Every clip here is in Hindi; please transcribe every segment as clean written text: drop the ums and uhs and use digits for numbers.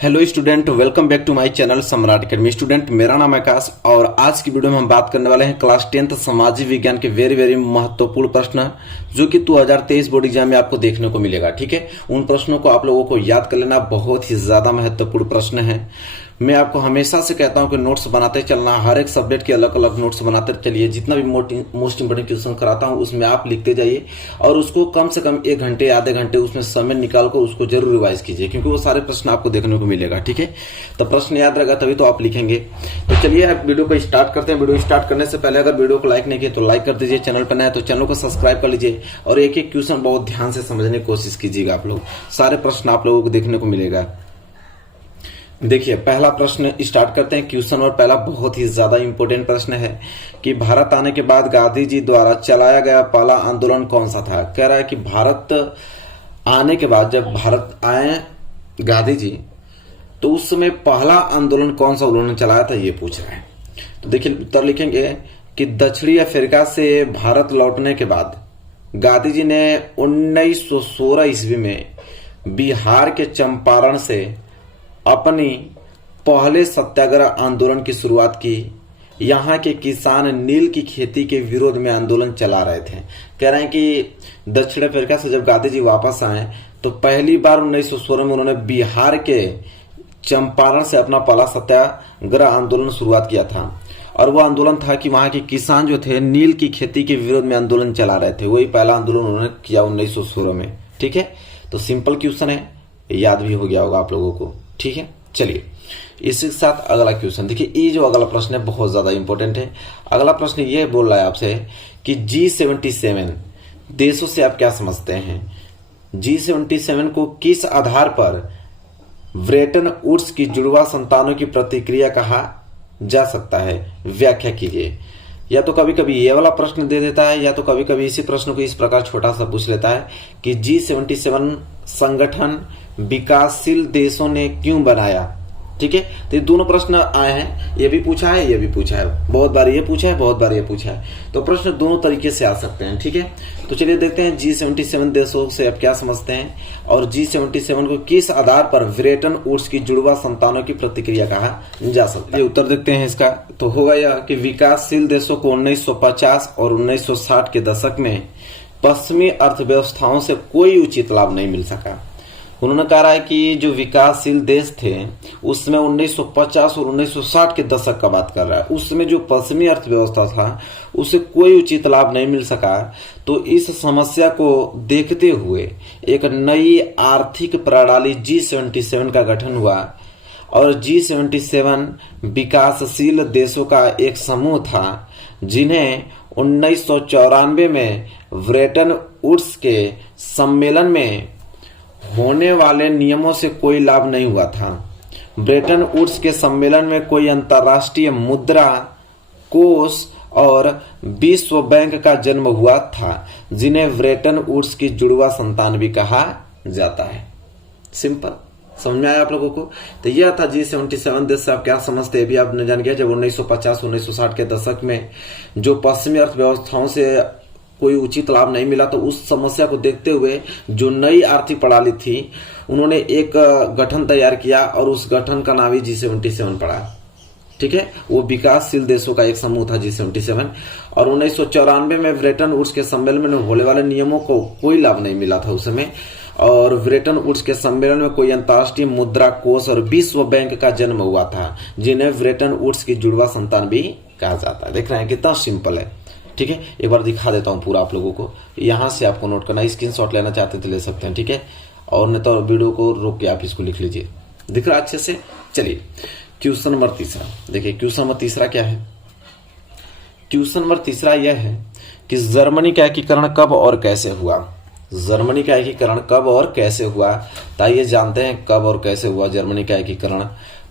Hello student, welcome back to my channel Samrat Academy. Student, मेरा नाम है आकाश और आज की वीडियो में हम बात करने वाले हैं क्लास 10th सामाजिक विज्ञान के वेरी महत्वपूर्ण प्रश्न जो कि 2023 बोर्ड एग्जाम में आपको देखने को मिलेगा। ठीक है, उन प्रश्नों को आप लोगों को याद कर लेना, बहुत ही ज्यादा महत्वपूर्ण प्रश्न है। मैं आपको हमेशा से कहता हूं कि नोट्स बनाते चलना, हर एक सब्जेक्ट के अलग अलग नोट्स बनाते चलिए। जितना भी मोस्ट इंपोर्टेंट क्वेश्चन कराता हूं उसमें आप लिखते जाइए और उसको कम से कम 1 घंटे आधे घंटे उसमें समय निकाल कर उसको जरूर रिवाइज कीजिए, क्योंकि वो सारे प्रश्न आपको देखने को मिलेगा। ठीक है, तो प्रश्न याद रहेगा तभी तो आप लिखेंगे। तो चलिए आप वीडियो को स्टार्ट करते हैं। वीडियो स्टार्ट करने से पहले अगर वीडियो को लाइक नहीं किया तो लाइक कर दीजिए, चैनल पर नया है तो चैनल को सब्सक्राइब कर लीजिए और एक एक क्वेश्चन बहुत ध्यान से समझने की कोशिश कीजिएगा। आप लोग सारे प्रश्न आप लोगों को देखने को मिलेगा। देखिए, पहला प्रश्न स्टार्ट करते हैं क्वेश्चन, और पहला बहुत ही ज्यादा इंपॉर्टेंट प्रश्न है कि भारत आने के बाद गांधी जी द्वारा चलाया गया पहला आंदोलन कौन सा था। कह रहा है कि भारत आने के बाद जब भारत आए गांधी जी तो उस समय पहला आंदोलन कौन सा उन्होंने चलाया था, ये पूछ रहा है। तो देखिए उत्तर लिखेंगे कि दक्षिणी अफ्रीका से भारत लौटने के बाद गांधी जी ने 1916 ईस्वी में बिहार के चंपारण से अपनी पहले सत्याग्रह आंदोलन की शुरुआत की। यहाँ के किसान नील की खेती के विरोध में आंदोलन चला रहे थे। कह रहे हैं कि दक्षिण अफ्रीका से जब गांधी जी वापस आए तो पहली बार 1916 में उन्होंने बिहार के चंपारण से अपना पहला सत्याग्रह आंदोलन शुरुआत किया था। और वो आंदोलन था कि वहां के किसान जो थे नील की खेती के विरोध में आंदोलन चला रहे थे। वही पहला आंदोलन उन्होंने किया 1916 में। ठीक है, तो सिंपल क्वेश्चन है, याद भी हो गया होगा आप लोगों को। ठीक है, चलिए इसी के साथ अगला क्वेश्चन देखिए। ये जो अगला प्रश्न है बहुत ज्यादा इंपॉर्टेंट है। अगला प्रश्न ये बोल रहा है आपसे कि G77 देशों से आप क्या समझते हैं। G77 को किस आधार पर ब्रेटन वुड्स की जुड़वा संतानों की प्रतिक्रिया कहा जा सकता है, व्याख्या कीजिए। या तो कभी कभी ये वाला प्रश्न दे देता है या तो कभी कभी इसी प्रश्न को इस प्रकार छोटा सा पूछ लेता है कि G77 संगठन विकासशील देशों ने क्यों बनाया। ठीक है, तो ये दोनों प्रश्न आए हैं, ये भी पूछा है ये भी पूछा है, बहुत बार ये पूछा है बहुत बार ये पूछा है, तो प्रश्न दोनों तरीके से आ सकते हैं। ठीक है, तो चलिए देखते हैं G77 देशों से आप क्या समझते हैं और G77 को किस आधार पर ब्रेटन वुड्स की जुड़वा संतानों की प्रतिक्रिया कहा जा सकता है। उत्तर देखते हैं इसका, तो होगा यह कि विकासशील देशों को 1950 और 1960 के दशक में पश्चिमी अर्थव्यवस्थाओं से कोई उचित लाभ नहीं मिल सका। उन्होंने कहा है कि जो विकासशील देश थे उसमें 1950 और 1960 के दशक का बात कर रहा है, उसमें जो पश्चिमी अर्थव्यवस्था था उसे कोई उचित लाभ नहीं मिल सका। तो इस समस्या को देखते हुए एक नई आर्थिक प्रणाली G77 का गठन हुआ और G77 विकासशील देशों का एक समूह था जिन्हें 1994 में ब्रेटन वुड्स के सम्मेलन में होने वाले नियमों से कोई लाभ नहीं हुआ था। ब्रेटन वुड्स के सम्मेलन में कोई अंतर्राष्ट्रीय मुद्रा कोष और विश्व बैंक का जन्म हुआ था, जिन्हें ब्रेटन वुड्स की जुड़वा संतान भी कहा जाता है। सिंपल समझ में आया आप लोगों को। तो यह था G77 देश से आप क्या समझते हैं, अभी आपने जान गया। जब 1950-1960 के दशक में जो पश्चिमी अर्थव्यवस्थाओं से कोई उचित लाभ नहीं मिला, तो उस समस्या को देखते हुए जो नई आर्थिक प्रणाली थी उन्होंने एक गठन तैयार किया और उस गठन का नाम ही G77 पड़ा। ठीक है, वो विकासशील देशों का एक समूह था G77। और 1994 में ब्रेटन वुड्स के सम्मेलन में होने वाले नियमों को कोई लाभ नहीं मिला था उस समय, और ब्रेटन वुड्स के सम्मेलन में कोई अंतर्राष्ट्रीय मुद्रा कोष और विश्व बैंक का जन्म हुआ था, जिन्हें ब्रेटन वुड्स की जुड़वा संतान भी कहा जाता है। देख रहे हैं कितना सिंपल है। ठीक है, एक बार दिखा देता हूं पूरा आप लोगों को, यहां से आपको नोट करना, स्क्रीनशॉट लेना चाहते तो ले सकते हैं। ठीक है, और नहीं तो वीडियो को रोक के आप इसको लिख लीजिए, दिख रहा अच्छे से। चलिए क्वेश्चन नंबर तीसरा देखिए। क्वेश्चन नंबर तीसरा क्या है। क्वेश्चन नंबर तीसरा यह है कि जर्मनी का एकीकरण कब और कैसे हुआ। जर्मनी का एकीकरण कब और कैसे हुआ, ताइए जानते हैं कब और कैसे हुआ जर्मनी का एकीकरण।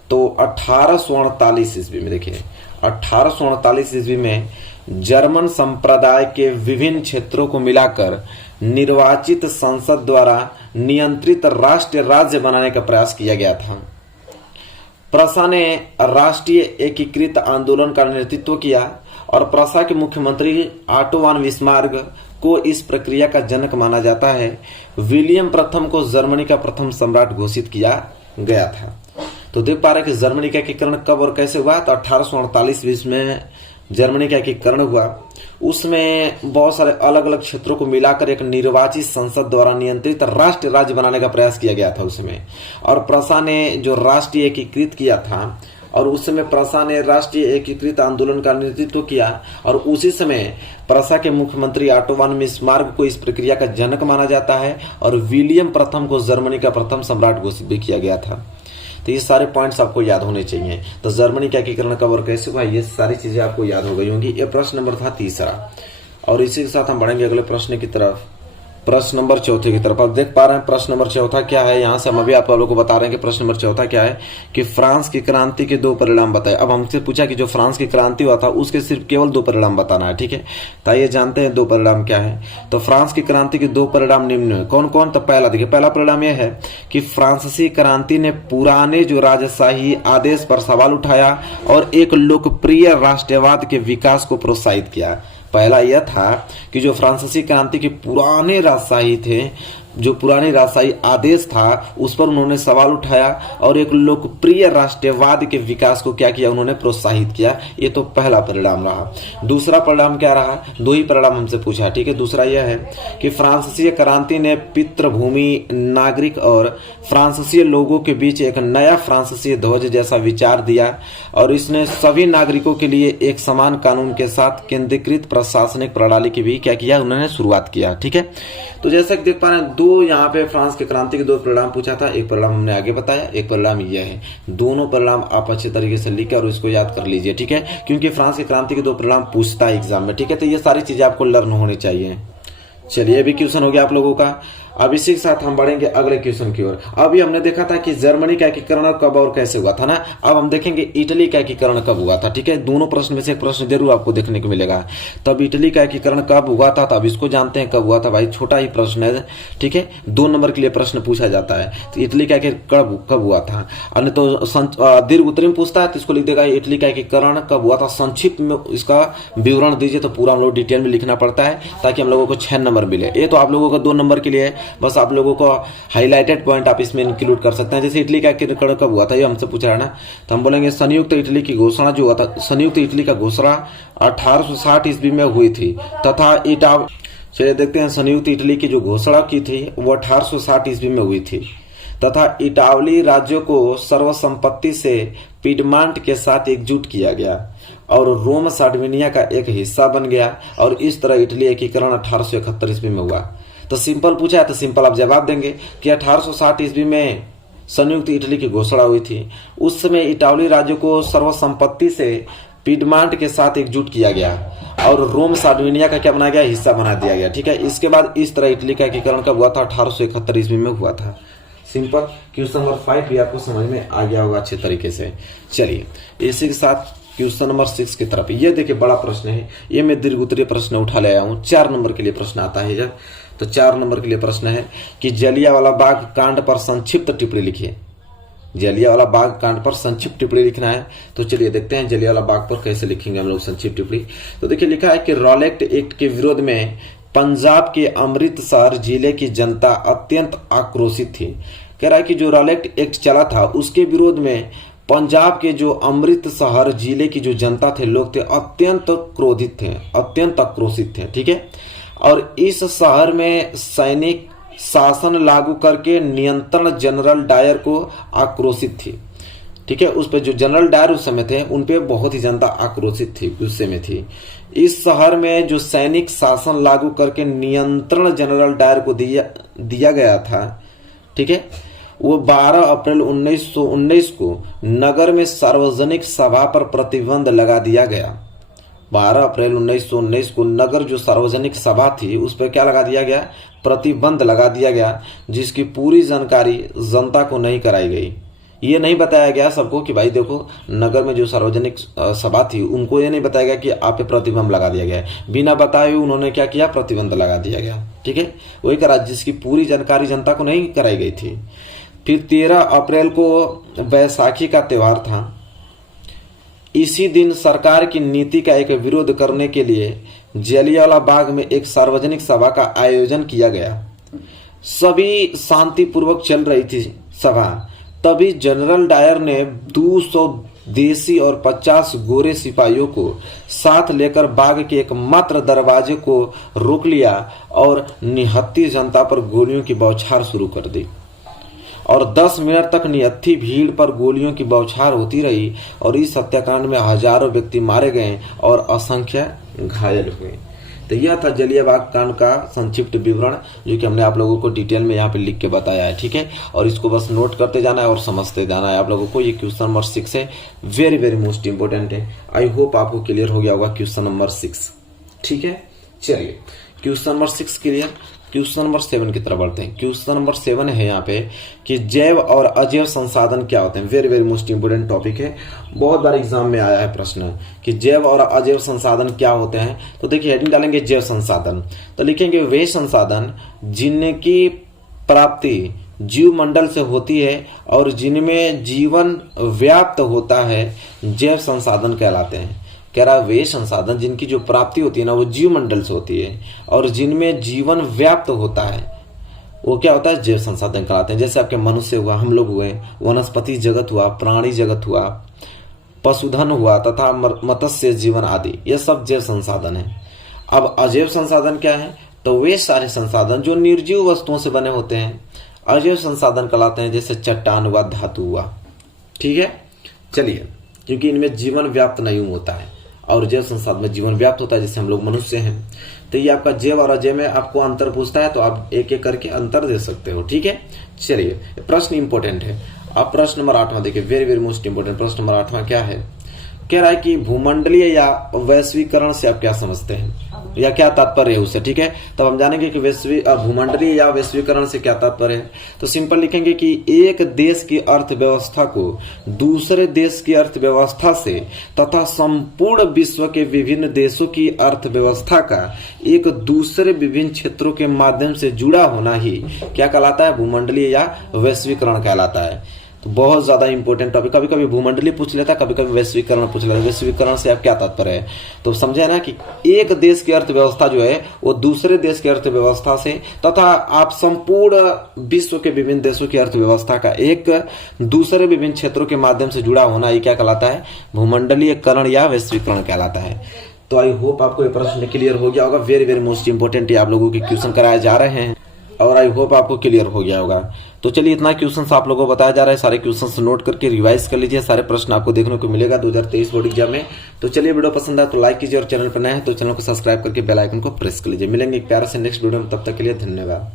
तो 1848 ईस्वी में, देखिए 1848 ईस्वी में जर्मन संप्रदाय के विभिन्न क्षेत्रों को मिलाकर निर्वाचित संसद द्वारा नियंत्रित राष्ट्रीय राज्य बनाने का प्रयास किया गया था। प्रसा ने राष्ट्रीय एकीकृत आंदोलन का नेतृत्व किया और प्रसा के मुख्यमंत्री ऑटो वान बिस्मार्क को इस प्रक्रिया का जनक माना जाता है। विलियम प्रथम को जर्मनी का प्रथम सम्राट घोषित किया गया था। तो देख पा रहे हैं कि जर्मनी का एकीकरण कब और कैसे हुआ। तो 1848 में जर्मनी का एकीकरण हुआ। उसमें बहुत सारे अलग अलग क्षेत्रों को मिलाकर एक निर्वाचित संसद द्वारा नियंत्रित राष्ट्र राज्य बनाने का प्रयास किया गया था उसमें। और प्रसा ने जो राष्ट्रीय एकीकृत किया था, और उस समय प्रसा ने राष्ट्रीय एकीकृत आंदोलन का नेतृत्व किया। और उसी समय प्रसा के मुख्यमंत्री ऑटो वन बिस्मार्क को इस प्रक्रिया का जनक माना जाता है। और विलियम प्रथम को जर्मनी का प्रथम सम्राट घोषित भी किया गया था। तो ये सारे पॉइंट्स आपको याद होने चाहिए। तो जर्मनी का एकीकरण कब और कैसे हुआ, ये सारी चीजें आपको याद हो गई होंगी। ये प्रश्न नंबर था तीसरा। और इसी के साथ हम बढ़ेंगे अगले प्रश्न की तरफ, प्रश्न नंबर चौथे की तरफ। अब देख पा रहे हैं प्रश्न नंबर चौथा क्या है। यहाँ से हम अभी आप लोगों को बता रहे हैं कि प्रश्न नंबर चौथा क्या है कि फ्रांस की क्रांति के 2 परिणाम बताए। अब हमसे पूछा कि जो फ्रांस की क्रांति हुआ था उसके सिर्फ केवल 2 परिणाम बताना है, ठीक है। तो ये जानते हैं 2 परिणाम क्या है। तो फ्रांस की क्रांति के 2 परिणाम निम्न है। कौन कौन? तो पहला देखिए, पहला परिणाम यह है कि फ्रांसीसी क्रांति ने पुराने जो राजशाही आदेश पर सवाल उठाया और एक लोकप्रिय राष्ट्रवाद के विकास को प्रोत्साहित किया। पहला यह था कि जो फ्रांसीसी क्रांति के पुराने राजशाही थे, जो पुरानी राजशाही आदेश था, उस पर उन्होंने सवाल उठाया और एक लोकप्रिय राष्ट्रवाद के विकास को क्या किया, उन्होंने प्रोत्साहित किया। ये तो पहला परिणाम रहा। दूसरा परिणाम क्या रहा? 2 ही परिणाम हमसे पूछा, ठीक है। दूसरा यह है कि फ्रांसीसी क्रांति ने पितृभूमि, नागरिक और फ्रांसीसी लोगों के बीच एक नया फ्रांसीसी ध्वज जैसा विचार दिया। और इसने सभी नागरिकों के लिए एक समान कानून के साथ केंद्रीकृत प्रशासनिक प्रणाली की भी क्या किया, उन्होंने शुरुआत किया, ठीक है। तो जैसा कि देख पा रहे हैं, 2 यहाँ पे फ्रांस की क्रांति के 2 परिणाम पूछा था। एक परिणाम हमने आगे बताया, एक परिणाम यह है। दोनों परिणाम आप अच्छे तरीके से लिखे और इसको याद कर लीजिए, ठीक है, क्योंकि फ्रांस की क्रांति के 2 परिणाम पूछता है एग्जाम में, ठीक है। तो ये सारी चीजें आपको लर्न होनी चाहिए। चलिए, अभी क्वेश्चन हो गया आप लोगों का। अब इसी के साथ हम बढ़ेंगे अगले क्वेश्चन की ओर। अभी हमने देखा था कि जर्मनी का एकीकरण कब और कैसे हुआ था ना। अब हम देखेंगे इटली का एकीकरण कब हुआ था, ठीक है। दोनों प्रश्न में से एक प्रश्न जरूर आपको देखने को मिलेगा। तब इटली का एकीकरण कब हुआ था, तब इसको जानते हैं कब हुआ था। भाई छोटा ही प्रश्न है, ठीक है। 2 नंबर के लिए प्रश्न पूछा जाता है। तो इटली का एकीकरण कब हुआ था, अन्य तो दीर्घ उत्तरी में पूछता है तो इसको लिख देगा इटली का एकीकरण कब हुआ था। संक्षिप्त में इसका विवरण दीजिए तो पूरा हम लोग डिटेल में लिखना पड़ता है ताकि हम लोगों को 6 नंबर मिले। ये तो आप लोगों का 2 नंबर के लिए, बस आप लोगों को हाईलाइटेड पॉइंट आप इसमें इंक्लूड कर सकते हैं। जैसे इटली का एकीकरण कब हुआ था, ये हमसे पूछ रहा है ना। तो हम बोलेंगे संयुक्त इटली की घोषणा जो हुआ था, संयुक्त इटली का घोषणा 1860 ईस्वी में हुई थी तथा चलिए देखते हैं। संयुक्त इटली की जो घोषणा की थी वो 1860 ईस्वी में हुई थी तथा इटावली राज्यों को सर्वसंपत्ति से पिडमांट के साथ एकजुट किया गया और रोम सार्डिनिया का एक हिस्सा बन गया। और इस तरह इटली एकीकरण 1871 ईस्वी में हुआ। तो सिंपल पूछा है तो सिंपल आप जवाब देंगे कि 1860 ईस्वी में संयुक्त इटली की घोषणा हुई थी। उस समय इटावली राज्यों को सर्वसंपत्ति से पिडमांट के साथ एकजुट किया गया और रोम सार्डिनिया का क्या बनाया गया, हिस्सा बना दिया गया, ठीक है। इसके बाद इस तरह इटली का एकीकरण कब हुआ था, 1871 ईस्वी में हुआ था। सिंपल। क्वेश्चन नंबर 5 भी आपको समझ में आ गया होगा अच्छे तरीके से। चलिए इसी के साथ क्वेश्चन नंबर 6 की तरफ। ये देखिए बड़ा प्रश्न है, ये मैं दीर्घ उत्तरीय प्रश्न उठा ले आया हूँ। 4 नंबर के लिए प्रश्न आता है जब, तो 4 नंबर के लिए प्रश्न है कि जलियांवाला बाग कांड पर संक्षिप्त टिप्पणी लिखिए। जलियांवाला बाग कांड पर संक्षिप्त टिप्पणी लिखना है। तो चलिए देखते हैं जलियांवाला बाग पर कैसे लिखेंगे हम लोग संक्षिप्त टिप्पणी। तो देखिए लिखा है कि रॉलेट एक्ट के विरोध में पंजाब के अमृतसर जिले की जनता अत्यंत आक्रोशित थी। कह रहा है कि जो रॉलेट एक्ट चला था उसके विरोध में पंजाब के जो अमृतसर जिले की जो जनता थे, लोग थे, अत्यंत क्रोधित थे, अत्यंत आक्रोशित थे, ठीक है। और इस शहर में सैनिक शासन लागू करके नियंत्रण जनरल डायर को आक्रोशित थी, ठीक है। उस पर जो जनरल डायर उस समय थे उन पे बहुत ही जनता आक्रोशित थी, गुस्से में थी। इस शहर में जो सैनिक शासन लागू करके नियंत्रण जनरल डायर को दिया गया था, ठीक है, वो 12 अप्रैल 1919 को नगर में सार्वजनिक सभा पर प्रतिबंध लगा दिया गया। 12 अप्रैल 1919 को नगर जो सार्वजनिक सभा थी उस पर क्या लगा दिया गया, प्रतिबंध लगा दिया गया, जिसकी पूरी जानकारी जनता को नहीं कराई गई। ये नहीं बताया गया सबको कि भाई देखो नगर में जो सार्वजनिक सभा थी उनको ये नहीं बताया गया कि आप पे प्रतिबंध लगा दिया गया। बिना बताए हुए उन्होंने क्या किया, प्रतिबंध लगा दिया गया, ठीक है। वही करा जिसकी पूरी जानकारी जनता को नहीं कराई गई थी। फिर 13 अप्रैल को बैसाखी का त्योहार था। इसी दिन सरकार की नीति का एक विरोध करने के लिए जलियांवाला बाग में एक सार्वजनिक सभा का आयोजन किया गया। सभी शांतिपूर्वक चल रही थी सभा, तभी जनरल डायर ने 200 देसी और 50 गोरे सिपाहियों को साथ लेकर बाग के एकमात्र दरवाजे को रोक लिया और निहत्थी जनता पर गोलियों की बौछार शुरू कर दी। और 10 मिनट तक निहत्थी भीड़ पर गोलियों की बौछार होती रही और इस हत्याकांड में हजारों व्यक्ति मारे गए और असंख्य घायल हुए। तो यह था जलियांवाला कांड का संक्षिप्त विवरण, जो कि हमने आप लोगों को डिटेल में यहाँ पे लिख के बताया है। ठीक है, और इसको बस नोट करते जाना है और समझते जाना है आप लोगों को। ये क्वेश्चन नंबर 6 है, वेरी वेरी मोस्ट इंपोर्टेंट है। आई होप आपको क्लियर हो गया होगा क्वेश्चन नंबर 6। ठीक है, चलिए question number 6 clear. Question number 7 की तरफ बढ़ते हैं। क्वेश्चन नंबर 7 है यहाँ पे कि जैव और अजैव संसाधन क्या होते हैं। Very very most important topic है, बहुत बार एग्जाम में आया है प्रश्न कि जैव और अजैव संसाधन क्या होते हैं। तो देखिए हेडिंग डालेंगे जैव संसाधन, तो लिखेंगे वे संसाधन जिनकी प्राप्ति जीव मंडल से होती है और जिनमें जीवन व्याप्त होता है, जैव संसाधन कहलाते हैं। कह रहा वे संसाधन जिनकी जो प्राप्ति होती है ना वो जीव मंडल से होती है और जिनमें जीवन व्याप्त होता है वो क्या होता है, जैव संसाधन कहलाते हैं। जैसे आपके मनुष्य हुआ, हम लोग हुए, वनस्पति जगत हुआ, प्राणी जगत हुआ, पशुधन हुआ तथा मत्स्य जीवन आदि, ये सब जैव संसाधन है। अब अजैव संसाधन क्या है, तो वे सारे संसाधन जो निर्जीव वस्तुओं से बने होते हैं अजैव संसाधन कहलाते हैं। जैसे चट्टान हुआ, धातु हुआ। ठीक है, चलिए, क्योंकि इनमें जीवन व्याप्त नहीं होता है और जैव संसाधन में जीवन व्याप्त होता है, जैसे हम लोग मनुष्य हैं। तो ये आपका जैव और अजैव में आपको अंतर पूछता है तो आप एक एक करके अंतर दे सकते हो। ठीक है, चलिए प्रश्न इंपोर्टेंट है। अब प्रश्न नंबर 8वां देखिए, वेरी वेरी मोस्ट इंपोर्टेंट। प्रश्न नंबर 8वां क्या है, कह रहा है कि भूमंडलीय या वैश्वीकरण से आप क्या समझते हैं या क्या तात्पर्य है उससे। ठीक है, तब हम जानेंगे कि भूमंडलीय या वैश्वीकरण से क्या तात्पर्य है। तो सिंपल लिखेंगे कि एक देश की अर्थव्यवस्था को दूसरे देश की अर्थव्यवस्था से तथा संपूर्ण विश्व के विभिन्न देशों की अर्थव्यवस्था का एक दूसरे विभिन्न क्षेत्रों के माध्यम से जुड़ा होना ही क्या कहलाता है, भूमंडलीय या वैश्वीकरण कहलाता है। तो बहुत ज्यादा इंपॉर्टेंट टॉपिक, कभी कभी भूमंडलीय पूछ लेता है, कभी कभी वैश्वीकरण पूछ लेता है। वैश्वीकरण से आप क्या तात्पर्य है, तो समझे ना कि एक देश की अर्थव्यवस्था जो है वो दूसरे देश की अर्थव्यवस्था से तथा आप संपूर्ण विश्व के विभिन्न देशों की अर्थव्यवस्था का एक दूसरे विभिन्न क्षेत्रों के माध्यम से जुड़ा होना ये क्या कहलाता है, भूमंडलीयकरण या वैश्वीकरण कहलाता है। तो आई होप आपको ये प्रश्न क्लियर हो गया होगा। वेरी वेरी मोस्ट इंपोर्टेंट आप लोगों के क्वेश्चन कराए जा रहे हैं और आई होप आपको क्लियर हो गया होगा। तो चलिए इतना क्वेश्चन आप लोगों को बताया जा रहा है, सारे क्वेश्चन नोट करके रिवाइज कर लीजिए। सारे प्रश्न आपको देखने को मिलेगा 2023 बोर्ड एग्जाम में। तो चलिए वीडियो पसंद आए तो लाइक कीजिए और चैनल पर नए हैं तो चैनल को सब्सक्राइब करके बेल आइकन को प्रेस कर लीजिए। मिलेंगे एक प्यारे से नेक्स्ट वीडियो में, तब तक के लिए धन्यवाद।